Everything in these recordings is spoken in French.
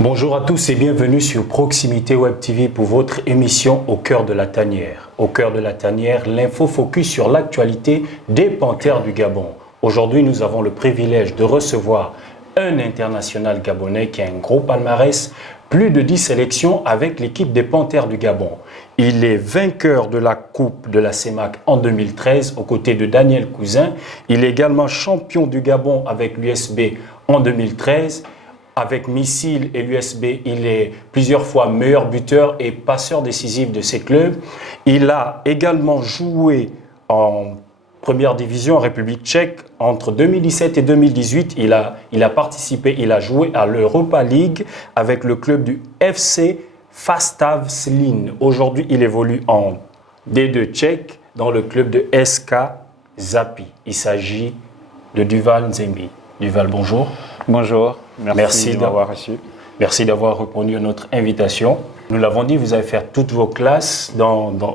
Bonjour à tous et bienvenue sur Proximité Web TV pour votre émission Au cœur de la tanière. Au cœur de la tanière, l'info focus sur l'actualité des Panthères du Gabon. Aujourd'hui, nous avons le privilège de recevoir un international gabonais qui a un gros palmarès, plus de 10 sélections avec l'équipe des Panthères du Gabon. Il est vainqueur de la Coupe de la CEMAC en 2013 aux côtés de Daniel Cousin. Il est également champion du Gabon avec l'USB en 2013. Avec Missile et l'USB, il est plusieurs fois meilleur buteur et passeur décisif de ses clubs. Il a également joué en première division en République tchèque entre 2017 et 2018. Il a participé, il a joué à l'Europa League avec le club du FC Fastav Slin. Aujourd'hui, il évolue en D2 tchèque dans le club de SK Zapi. Il s'agit de Duval Nzembi. Duval, bonjour. Bonjour, merci de m'avoir reçu. Merci d'avoir répondu à notre invitation. Nous l'avons dit, vous allez faire toutes vos classes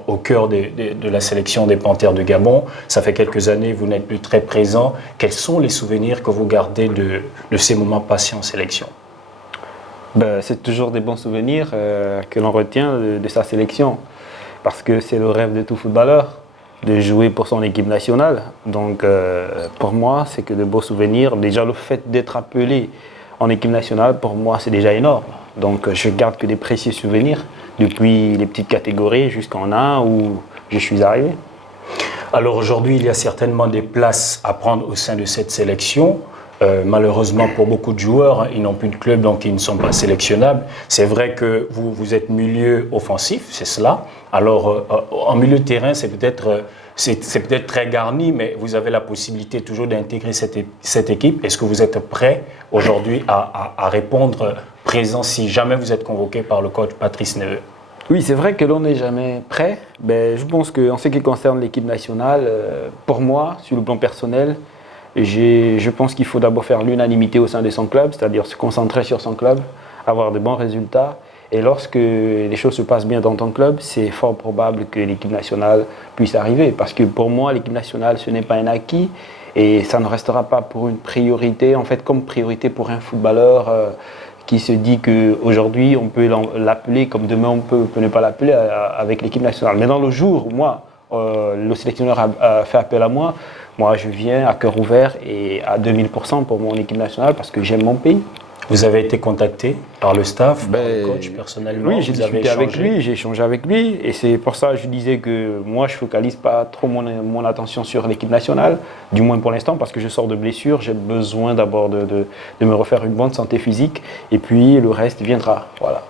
au cœur de la sélection des Panthères du Gabon. Ça fait quelques années, vous n'êtes plus très présent. Quels sont les souvenirs que vous gardez de ces moments passés en sélection? C'est toujours des bons souvenirs que l'on retient de sa sélection, parce que c'est le rêve de tout footballeur, de jouer pour son équipe nationale. Donc pour moi, c'est que de beaux souvenirs. Déjà le fait d'être appelé en équipe nationale, pour moi, c'est déjà énorme. Donc je garde que des précieux souvenirs depuis les petites catégories jusqu'en A où je suis arrivé. Alors aujourd'hui, il y a certainement des places à prendre au sein de cette sélection. Malheureusement pour beaucoup de joueurs, ils n'ont plus de club, donc ils ne sont pas sélectionnables. C'est vrai que vous êtes milieu offensif, c'est cela. Alors en milieu de terrain, c'est peut-être très garni, mais vous avez la possibilité toujours d'intégrer cette équipe. Est-ce que vous êtes prêt aujourd'hui à répondre présent si jamais vous êtes convoqué par le coach Patrice Neveu? Oui, c'est vrai que l'on n'est jamais prêt. Je pense qu'en ce qui concerne l'équipe nationale, pour moi, sur le plan personnel, je pense qu'il faut d'abord faire l'unanimité au sein de son club, c'est-à-dire se concentrer sur son club, avoir de bons résultats. Et lorsque les choses se passent bien dans ton club, c'est fort probable que l'équipe nationale puisse arriver. Parce que pour moi, l'équipe nationale, ce n'est pas un acquis et ça ne restera pas pour une priorité, en fait, comme priorité pour un footballeur qui se dit qu'aujourd'hui, on peut l'appeler comme demain, on peut ne pas l'appeler avec l'équipe nationale. Mais dans le jour où moi, le sélectionneur a fait appel à moi, je viens à cœur ouvert et à 2000% pour mon équipe nationale parce que j'aime mon pays. Vous avez été contacté par le staff, par le coach personnellement? Oui, j'ai discuté avec lui, j'ai échangé avec lui et c'est pour ça que je disais que moi je ne focalise pas trop mon attention sur l'équipe nationale, du moins pour l'instant parce que je sors de blessure, j'ai besoin d'abord de me refaire une bonne santé physique et puis le reste viendra. Voilà.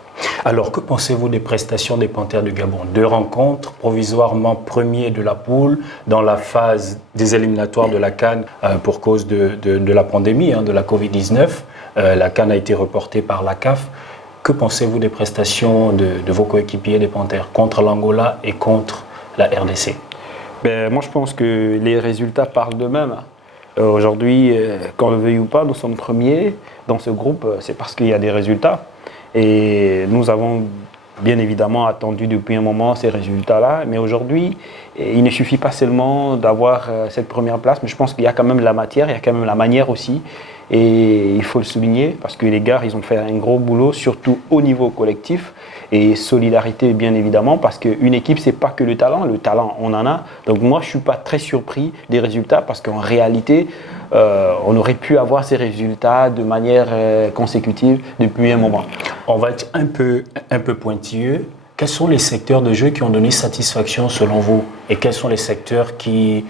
Alors, que pensez-vous des prestations des Panthères du Gabon? 2 rencontres, provisoirement premier de la poule dans la phase des éliminatoires de la CAN pour cause de la pandémie, de la Covid-19. La CAN a été reportée par la CAF. Que pensez-vous des prestations de vos coéquipiers des Panthères contre l'Angola et contre la RDC? Moi, je pense que les résultats parlent d'eux-mêmes. Aujourd'hui, qu'on le veuille ou pas, nous sommes premiers dans ce groupe, c'est parce qu'il y a des résultats. Et nous avons bien évidemment attendu depuis un moment ces résultats-là, mais aujourd'hui, il ne suffit pas seulement d'avoir cette première place, mais je pense qu'il y a quand même la matière, il y a quand même la manière aussi, et il faut le souligner, parce que les gars, ils ont fait un gros boulot, surtout au niveau collectif, et solidarité bien évidemment, parce qu'une équipe, c'est pas que le talent, on en a, donc moi je suis pas très surpris des résultats, parce qu'en réalité, on aurait pu avoir ces résultats de manière consécutive depuis un moment. On va être un peu pointilleux. Quels sont les secteurs de jeu qui ont donné satisfaction selon vous? Et quels sont les secteurs qui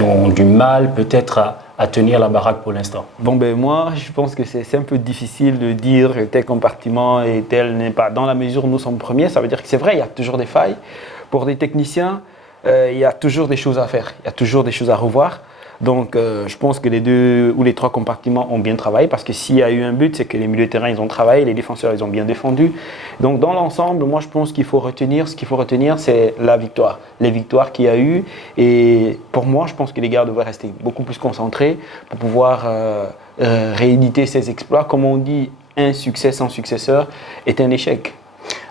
ont du mal peut-être à tenir la baraque pour l'instant? Moi, je pense que c'est un peu difficile de dire tel compartiment et tel n'est pas. Dans la mesure où nous sommes premiers, ça veut dire que c'est vrai, il y a toujours des failles. Pour des techniciens, il y a toujours des choses à faire, il y a toujours des choses à revoir. Donc je pense que les 2 ou les 3 compartiments ont bien travaillé parce que s'il y a eu un but, c'est que les milieux de terrain ils ont travaillé, les défenseurs ils ont bien défendu. Donc dans l'ensemble, moi je pense ce qu'il faut retenir, c'est la victoire. Les victoires qu'il y a eu et pour moi je pense que les gars devraient rester beaucoup plus concentrés pour pouvoir rééditer ces exploits. Comme on dit, un succès sans successeur est un échec.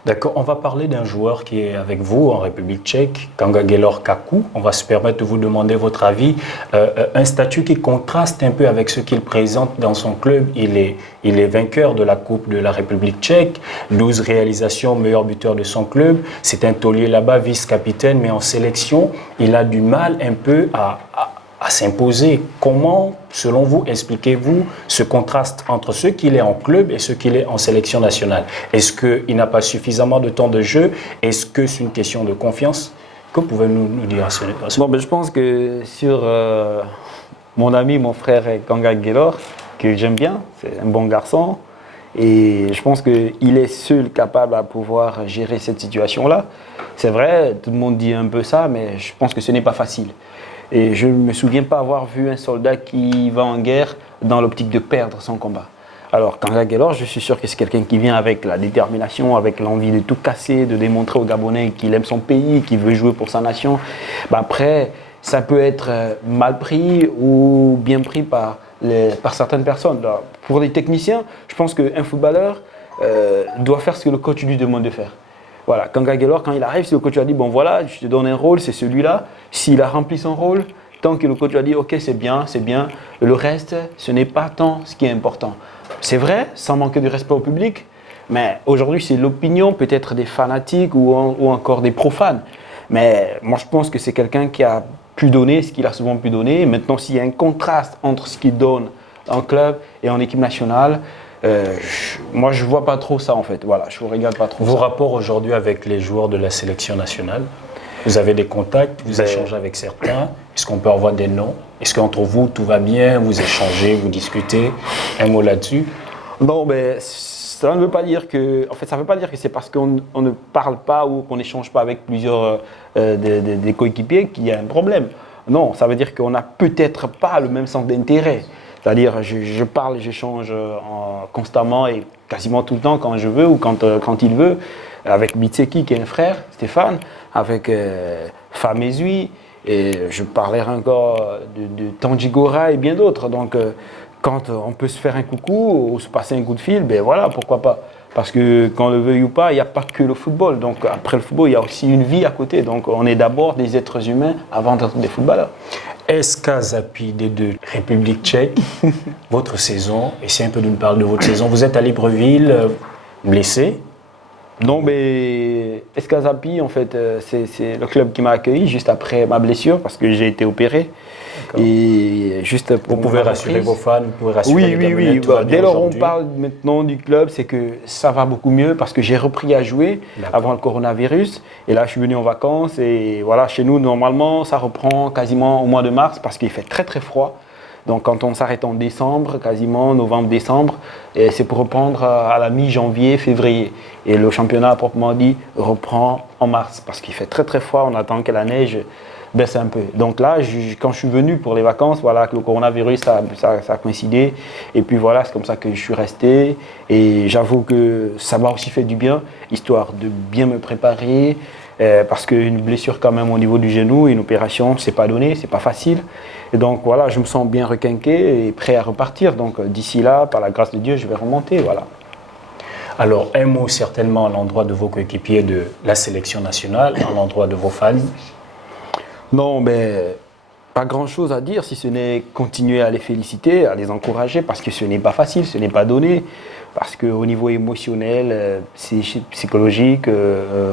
D'accord, on va parler d'un joueur qui est avec vous en République tchèque, Kangagelor Kaku. On va se permettre de vous demander votre avis. Un statut qui contraste un peu avec ce qu'il présente dans son club. Il est vainqueur de la Coupe de la République tchèque, 12 réalisations, meilleur buteur de son club. C'est un taulier là-bas, vice-capitaine, mais en sélection, il a du mal un peu à s'imposer. Comment, selon vous, expliquez-vous ce contraste entre ce qu'il est en club et ce qu'il est en sélection nationale? Est-ce qu'il n'a pas suffisamment de temps de jeu? Est-ce que c'est une question de confiance? Que pouvez-vous nous dire à ce Bon, ben, je pense que sur mon ami, mon frère Kanga Gelor, que j'aime bien, c'est un bon garçon, et je pense qu'il est seul capable à pouvoir gérer cette situation-là. C'est vrai, tout le monde dit un peu ça, mais je pense que ce n'est pas facile. Et je ne me souviens pas avoir vu un soldat qui va en guerre dans l'optique de perdre son combat. Alors, Kanga Gelor, je suis sûr que c'est quelqu'un qui vient avec la détermination, avec l'envie de tout casser, de démontrer aux Gabonais qu'il aime son pays, qu'il veut jouer pour sa nation. Ben après, ça peut être mal pris ou bien pris par certaines personnes. Alors, pour les techniciens, je pense qu'un footballeur doit faire ce que le coach lui demande de faire. Voilà, Kanga Gelor, quand il arrive, si le coach lui a dit, bon voilà, je te donne un rôle, c'est celui-là. S'il a rempli son rôle, tant que le coach lui a dit, ok, c'est bien, le reste, ce n'est pas tant ce qui est important. C'est vrai, sans manquer de respect au public, mais aujourd'hui, c'est l'opinion peut-être des fanatiques ou encore des profanes. Mais moi, je pense que c'est quelqu'un qui a pu donner ce qu'il a souvent pu donner. Maintenant, s'il y a un contraste entre ce qu'il donne en club et en équipe nationale, moi, je ne vois pas trop ça en fait. Voilà, je ne regarde pas trop Vos ça. rapports aujourd'hui avec les joueurs de la sélection nationale, vous avez des contacts, vous échangez avec certains. Est-ce qu'on peut avoir des noms? Est-ce qu'entre vous, tout va bien? Vous échangez, vous discutez? Un mot là-dessus? Non, mais ça ne veut pas dire que. En fait, ça ne veut pas dire que c'est parce qu'on ne parle pas ou qu'on n'échange pas avec plusieurs des coéquipiers qu'il y a un problème. Non, ça veut dire qu'on n'a peut-être pas le même centre d'intérêt. C'est-à-dire, je parle, j'échange constamment et quasiment tout le temps quand je veux ou quand il veut, avec Mitseki qui est un frère, Stéphane, avec Famezui, et je parlerai encore de Tanjigora et bien d'autres. Donc, quand on peut se faire un coucou ou se passer un coup de fil, ben voilà, pourquoi pas. Parce que qu'on le veuille ou pas, il n'y a pas que le football. Donc après le football, il y a aussi une vie à côté. Donc on est d'abord des êtres humains avant d'être des footballeurs. SK Zapi D2 République tchèque, votre saison, essayez un peu de nous parler de votre saison. Vous êtes à Libreville, blessé. Non, mais SK Zapi, en fait, c'est le club qui m'a accueilli juste après ma blessure parce que j'ai été opéré. Et juste pour vous pouvez rassurer vos fans, vous pouvez rassurer les Gabonais, oui. tout va bien Dès lors on aujourd'hui. parle maintenant du club, c'est que ça va beaucoup mieux parce que j'ai repris à jouer avant le coronavirus. Et là, je suis venu en vacances et voilà, chez nous, normalement, ça reprend quasiment au mois de mars parce qu'il fait très très froid. Donc quand on s'arrête en décembre, quasiment novembre-décembre, c'est pour reprendre à la mi-janvier, février. Et le championnat, à proprement dit, reprend en mars parce qu'il fait très très froid, on attend que la neige baisse un peu. Donc là, quand je suis venu pour les vacances, voilà, que le coronavirus, ça a coïncidé. Et puis voilà, c'est comme ça que je suis resté. Et j'avoue que ça m'a aussi fait du bien, histoire de bien me préparer. Parce qu'une blessure quand même au niveau du genou, une opération, c'est pas donné, c'est pas facile. Et donc voilà, je me sens bien requinqué et prêt à repartir. Donc d'ici là, par la grâce de Dieu, je vais remonter, voilà. Alors un mot certainement à l'endroit de vos coéquipiers de la sélection nationale, à l'endroit de vos fans. Non, mais pas grand-chose à dire si ce n'est continuer à les féliciter, à les encourager, parce que ce n'est pas facile, ce n'est pas donné. Parce qu'au niveau émotionnel, psychologique,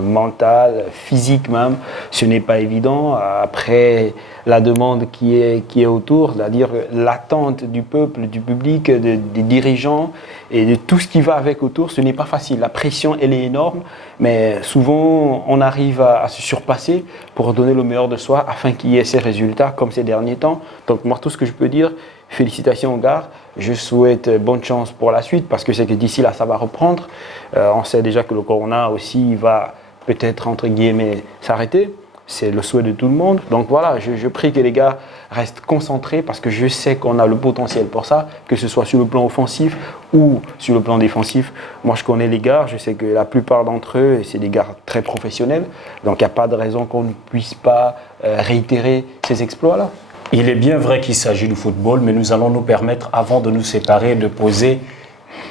mental, physique même, ce n'est pas évident. Après, la demande qui est autour, c'est-à-dire l'attente du peuple, du public, des dirigeants et de tout ce qui va avec autour, ce n'est pas facile. La pression, elle est énorme, mais souvent, on arrive à se surpasser pour donner le meilleur de soi afin qu'il y ait ces résultats comme ces derniers temps. Donc moi, tout ce que je peux dire, félicitations aux gars. Je souhaite bonne chance pour la suite parce que c'est que d'ici là, ça va reprendre. On sait déjà que le corona aussi va peut-être, entre guillemets, s'arrêter. C'est le souhait de tout le monde. Donc voilà, je prie que les gars restent concentrés parce que je sais qu'on a le potentiel pour ça, que ce soit sur le plan offensif ou sur le plan défensif. Moi, je connais les gars, je sais que la plupart d'entre eux, c'est des gars très professionnels. Donc il n'y a pas de raison qu'on ne puisse pas réitérer ces exploits-là. Il est bien vrai qu'il s'agit du football, mais nous allons nous permettre, avant de nous séparer, de poser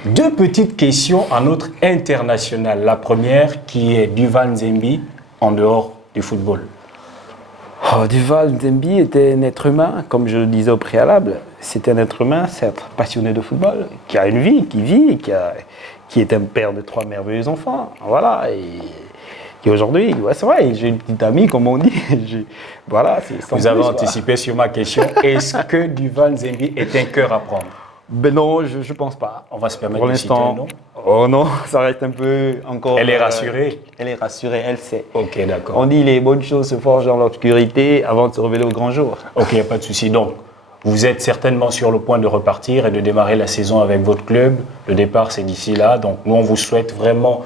Deux petites questions à notre international. La première qui est Duvan Nzembi en dehors du football. Oh, Duvan Nzembi était un être humain, comme je le disais au préalable. C'était un être humain, certes passionné de football, qui a une vie, qui vit, qui est un père de 3 merveilleux enfants. Voilà. Et aujourd'hui, ouais, c'est vrai, j'ai une petite amie, comme on dit. Voilà, Vous avez anticipé sur ma question. Est-ce que Duvan Nzembi est un cœur à prendre? Ben non, je ne pense pas. On va se permettre Pour de citer un l'instant, nom. oh non, ça reste un peu encore... Elle est rassurée. Elle est rassurée, elle sait. Ok, d'accord. On dit les bonnes choses se forgent dans l'obscurité avant de se révéler au grand jour. Ok, il n'y a pas de souci. Donc, vous êtes certainement sur le point de repartir et de démarrer la saison avec votre club. Le départ, c'est d'ici là. Donc, nous, on vous souhaite vraiment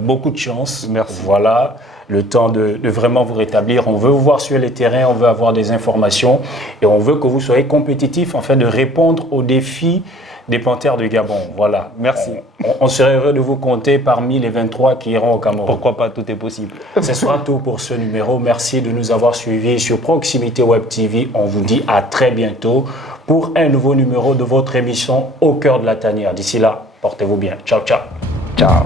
beaucoup de chance. Merci. Voilà, le temps de vraiment vous rétablir. On veut vous voir sur les terrains, on veut avoir des informations et on veut que vous soyez compétitif afin de répondre aux défis des Panthères du Gabon. Voilà. Merci. On serait heureux de vous compter parmi les 23 qui iront au Cameroun. Pourquoi pas, tout est possible. Ce sera tout pour ce numéro. Merci de nous avoir suivis sur Proximité Web TV. On vous dit à très bientôt pour un nouveau numéro de votre émission Au cœur de la tanière. D'ici là, portez-vous bien. Ciao, ciao. Ciao.